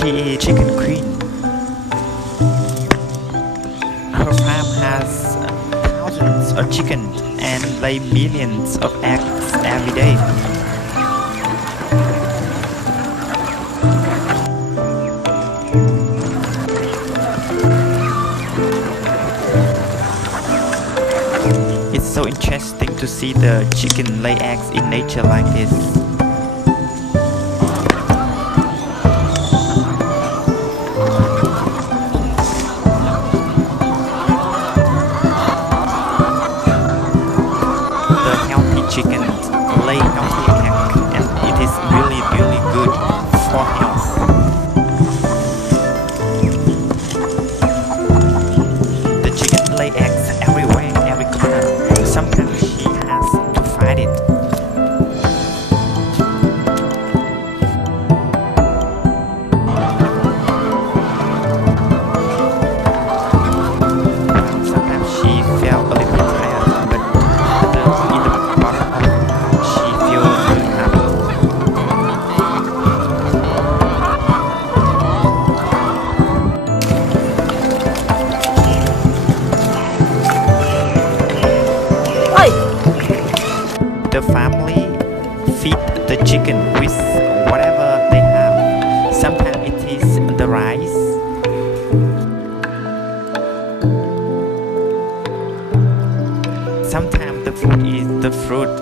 She is chicken queen. Her farm has thousands of chickens and lay millions of eggs every day. It's so interesting to see the chicken lay eggs in nature like this. The healthy chickens lay healthy eggs and it is really good for health. The chicken lay eggs everywhere, every corner. Sometimes she has to fight it. Sometimes she felt a little tired, but in the bottom of her heart, she feels really happy. The family feed the chicken with whatever they have. Sometimes it is the rice. Sometimes the food is the fruit.